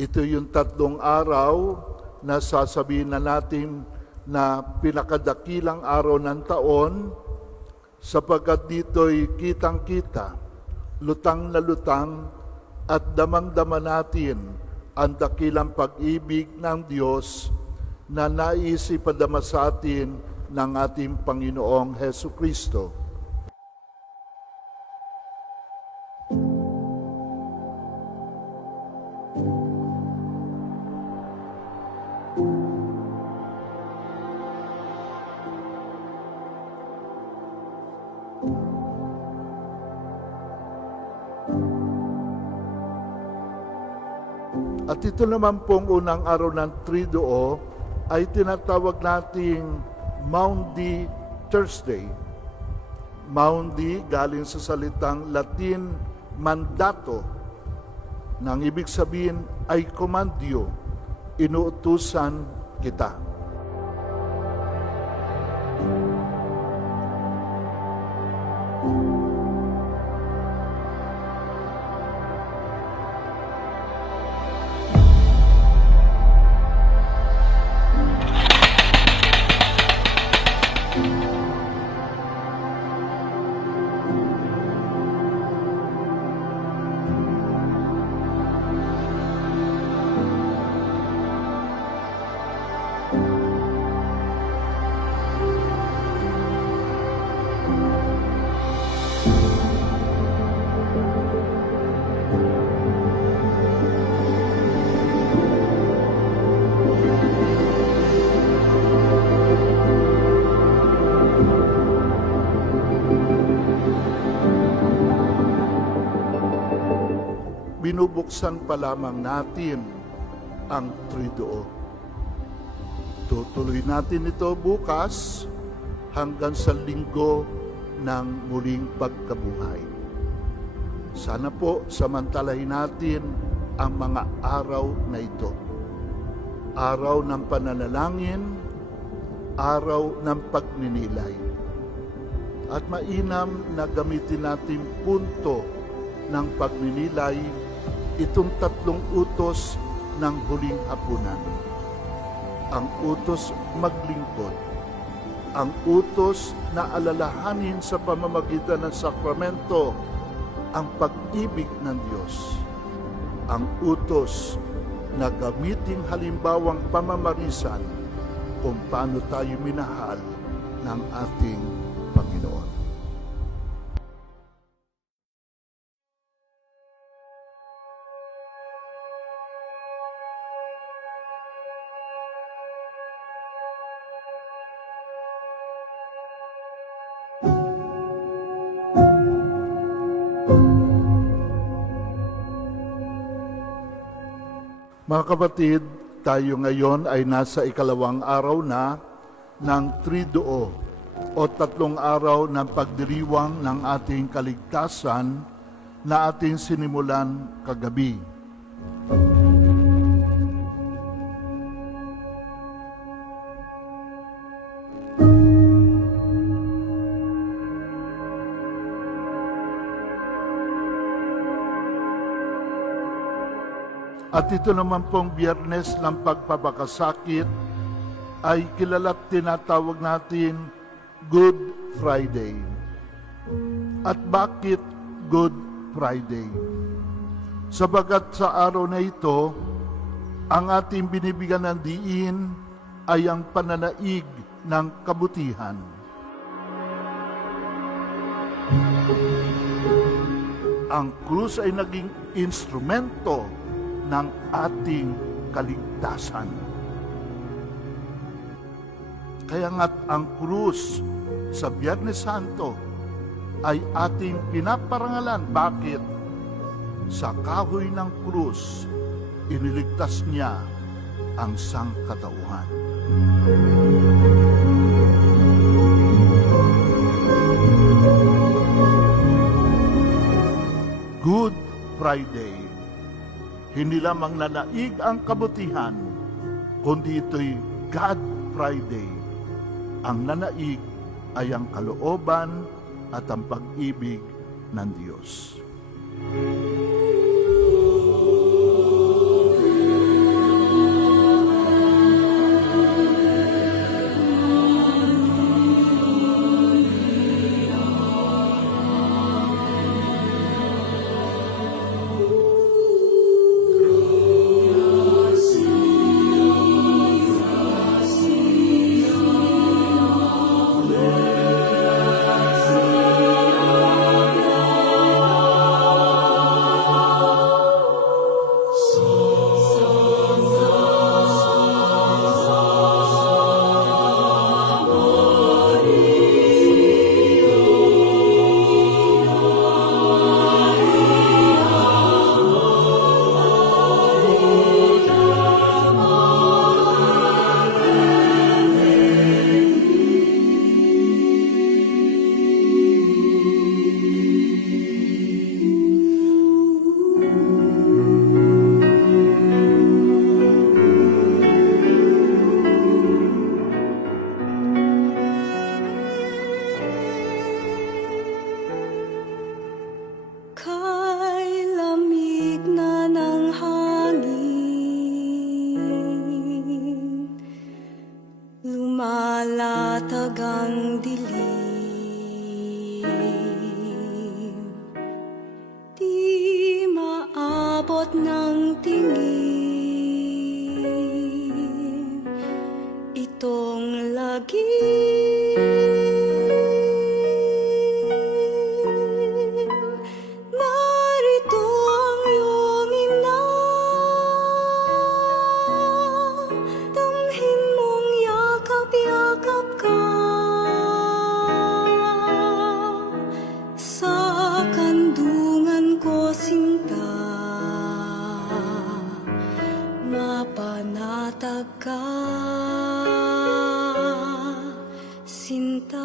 Ito yung 3 araw na sasabihin na natin na pinakadakilang araw ng taon, sapagkat dito'y kitang-kita, lutang na lutang, at damang-dama natin ang dakilang pag-ibig ng Diyos na nais ipadama sa atin ng ating Panginoong Hesukristo. At ito naman pong unang araw ng Triduo ay tinatawag nating Maundy Thursday. Maundy galing sa salitang Latin mandato, nang ibig sabihin ay komandyo, inuutusan kita. Binubuksan pa lamang natin ang Triduo. Tutuloy natin ito bukas hanggang sa linggo ng muling pagkabuhay. Sana po samantalahin natin ang mga araw na ito. Araw ng pananalangin, araw ng pagninilay. At mainam na gamitin natin punto ng pagninilay itong 3 utos ng huling hapunan. Ang utos maglingkod, ang utos na alalahanin sa pamamagitan ng sakramento ang pag-ibig ng Diyos, ang utos na gamiting halimbawang pamamarisan kung paano tayo minahal ng ating Panginoon. Mga kapatid, tayo ngayon ay nasa 2nd araw na ng Triduo o 3 araw ng pagdiriwang ng ating kaligtasan na ating sinimulan kagabi. At ito naman pong Biyernes ng pagpapakasakit ay kilala't tinatawag natin Good Friday. At bakit Good Friday? Sabagat sa araw na ito, ang ating binibigyan ng diin ay ang pananaig ng kabutihan. Ang krus ay naging instrumento ng ating kaligtasan. Kaya nga't ang krus sa Biyernes Santo ay ating pinaparangalan. Bakit? Sa kahoy ng krus, iniligtas niya ang sangkatauhan. Good Friday. Hindi lamang nanaig ang kabutihan, kundi ito'y God Friday. Ang nanaig ay ang kalooban at ang pag-ibig ng Diyos. malatag ang dilim, di maabot ng tingin itong lagim. Narito ang iyong ina, damhin mong yakap-yakap ka sa kandungan ko, sinta, mapanatag ka, sinta.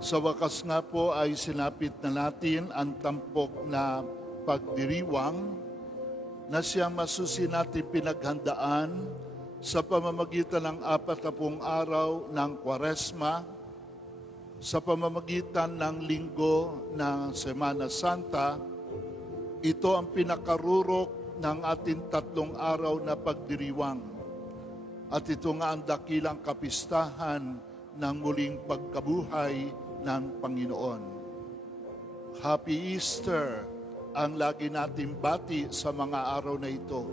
Sa wakas nga po ay sinapit na natin ang tampok na pagdiriwang na siyang masusi natin pinaghandaan sa pamamagitan ng 40 araw ng Kwaresma, sa pamamagitan ng linggo ng Semana Santa. Ito ang pinakarurok ng ating 3 araw na pagdiriwang. At ito nga ang dakilang kapistahan ng muling pagkabuhay ng Panginoon. Happy Easter ang lagi nating bati sa mga araw na ito.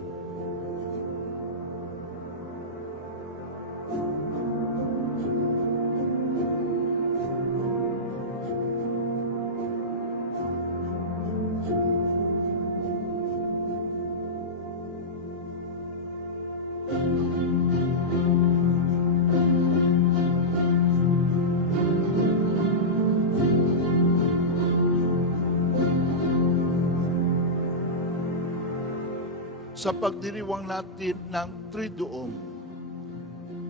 Sa pagdiriwang natin ng Triduum,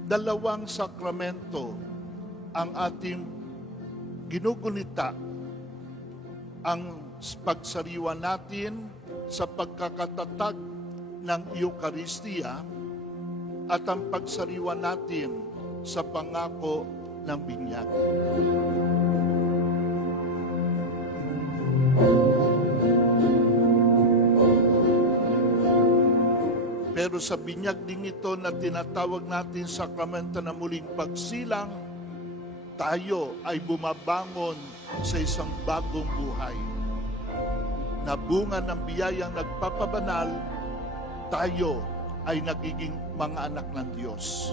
2 sakramento ang ating ginugunita. Ang pagsariwa natin sa pagkakatatag ng Eucharistia at ang pagsariwa natin sa pangako ng binyag. Pero sa binyag din ito na tinatawag natin sakramento na muling pagsilang, tayo ay bumabangon sa isang bagong buhay. Na bunga ng biyayang nagpapabanal, tayo ay nagiging mga anak ng Diyos.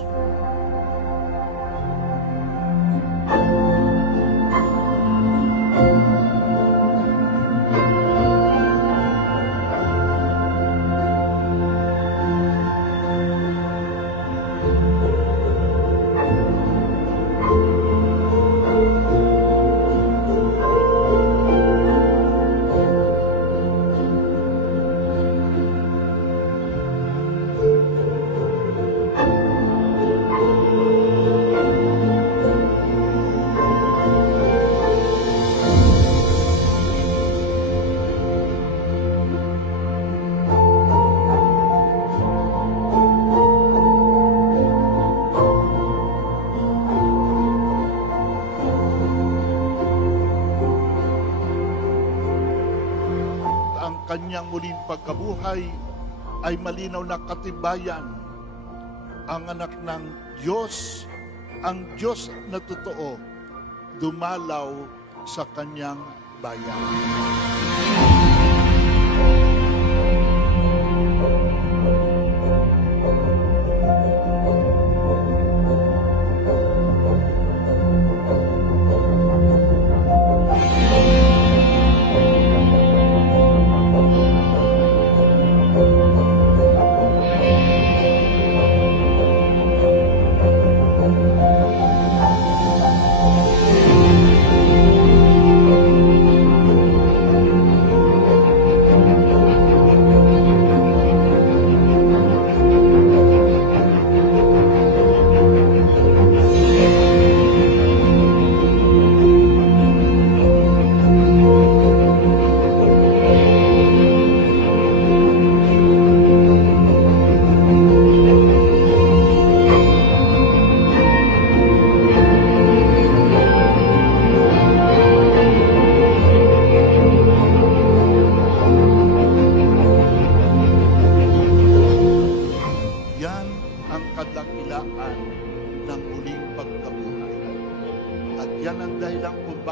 Kanyang muling pagkabuhay ay malinaw na katibayan. Ang anak ng Diyos, ang Diyos na totoo, dumalaw sa kanyang bayan.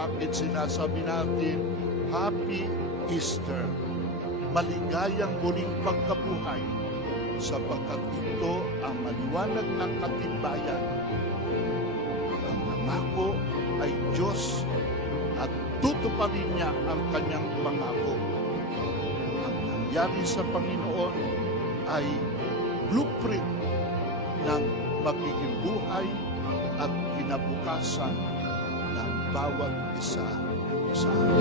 bakit sinasabi natin, Happy Easter, maligayang muling pagkabuhay, sapagkat ito ang maliwanag ng katibayan. Ang nangako ay Diyos at tutuparin niya ang kanyang pangako. Ang nangyari sa Panginoon ay blueprint ng magiging buhay at kinabukasan ng bawat isa sa atin.